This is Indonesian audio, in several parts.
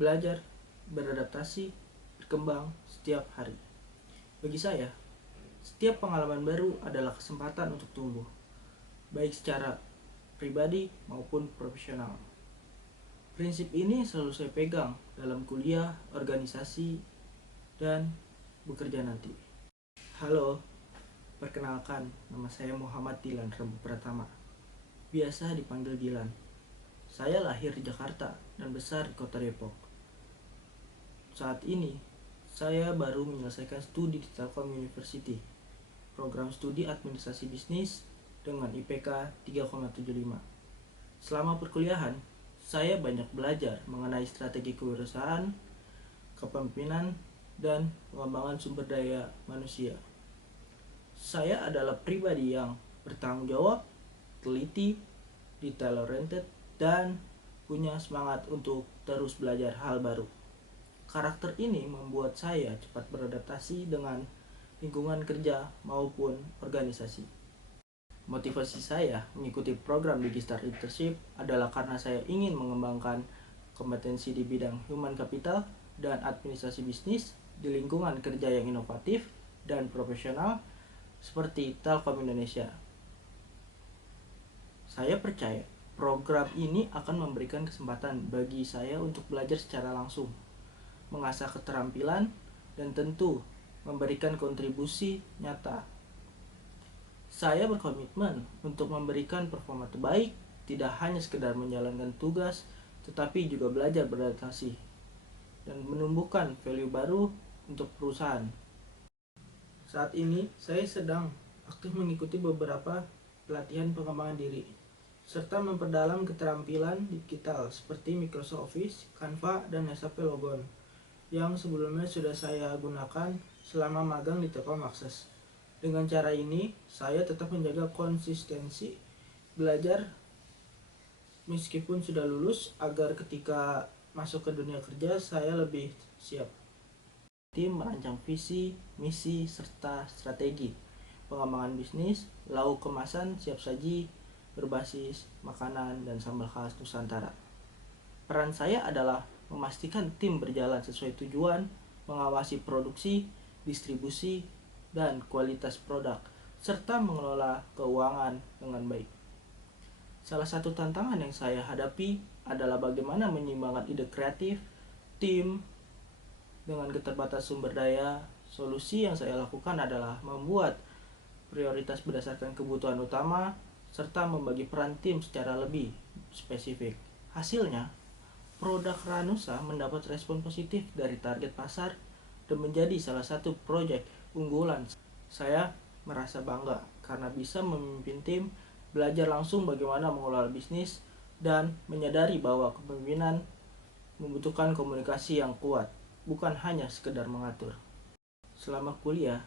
belajar, beradaptasi, berkembang setiap hari. Bagi saya, setiap pengalaman baru adalah kesempatan untuk tumbuh, baik secara pribadi maupun profesional. Prinsip ini selalu saya pegang dalam kuliah, organisasi, dan bekerja nanti. Halo, perkenalkan, nama saya Muhammad Dilan Rembu Pratama. Biasa dipanggil Dilan. Saya lahir di Jakarta dan besar di kota Depok. Saat ini, saya baru menyelesaikan studi di Telkom University, program studi administrasi bisnis dengan IPK 3,75. Selama perkuliahan, saya banyak belajar mengenai strategi kewirausahaan, kepemimpinan, dan pengembangan sumber daya manusia. Saya adalah pribadi yang bertanggung jawab, teliti, detail-oriented, dan punya semangat untuk terus belajar hal baru. Karakter ini membuat saya cepat beradaptasi dengan lingkungan kerja maupun organisasi. Motivasi saya mengikuti program Digistar Internship adalah karena saya ingin mengembangkan kompetensi di bidang human capital dan administrasi bisnis di lingkungan kerja yang inovatif dan profesional seperti Telkom Indonesia. Saya percaya program ini akan memberikan kesempatan bagi saya untuk belajar secara langsung, mengasah keterampilan, dan tentu memberikan kontribusi nyata. Saya berkomitmen untuk memberikan performa terbaik, tidak hanya sekedar menjalankan tugas, tetapi juga belajar beradaptasi dan menumbuhkan value baru untuk perusahaan. Saat ini, saya sedang aktif mengikuti beberapa pelatihan pengembangan diri, serta memperdalam keterampilan digital seperti Microsoft Office, Canva, dan SAP Logon, yang sebelumnya sudah saya gunakan selama magang di Telkom Akses. Dengan cara ini, saya tetap menjaga konsistensi belajar meskipun sudah lulus agar ketika masuk ke dunia kerja saya lebih siap. Tim merancang visi, misi, serta strategi pengembangan bisnis, lauk kemasan siap saji berbasis makanan dan sambal khas Nusantara. Peran saya adalah memastikan tim berjalan sesuai tujuan, mengawasi produksi, distribusi, dan kualitas produk, serta mengelola keuangan dengan baik. Salah satu tantangan yang saya hadapi adalah bagaimana menyeimbangkan ide kreatif, tim, dengan keterbatasan sumber daya. Solusi yang saya lakukan adalah membuat prioritas berdasarkan kebutuhan utama, serta membagi peran tim secara lebih spesifik. Hasilnya, produk Ranusa mendapat respon positif dari target pasar dan menjadi salah satu proyek unggulan. Saya merasa bangga karena bisa memimpin tim, belajar langsung bagaimana mengelola bisnis, dan menyadari bahwa kepemimpinan membutuhkan komunikasi yang kuat, bukan hanya sekedar mengatur. Selama kuliah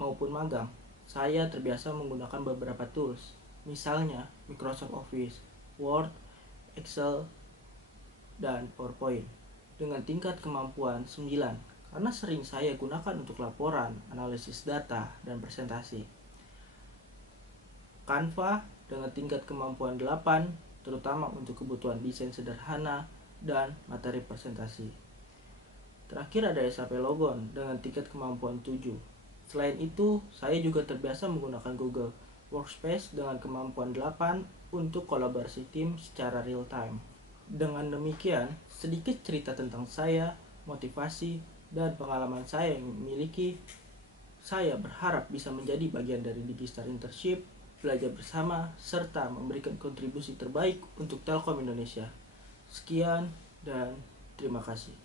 maupun magang, saya terbiasa menggunakan beberapa tools, misalnya Microsoft Office, Word, Excel, dan PowerPoint dengan tingkat kemampuan 9 karena sering saya gunakan untuk laporan, analisis data, dan presentasi. Canva dengan tingkat kemampuan 8 terutama untuk kebutuhan desain sederhana dan materi presentasi. Terakhir ada SAP Logon dengan tingkat kemampuan 7. Selain itu, saya juga terbiasa menggunakan Google Workspace dengan kemampuan 8 untuk kolaborasi tim secara real time. Dengan demikian, sedikit cerita tentang saya, motivasi, dan pengalaman saya yang memiliki. Saya berharap bisa menjadi bagian dari Digistar Internship, belajar bersama, serta memberikan kontribusi terbaik untuk Telkom Indonesia. Sekian dan terima kasih.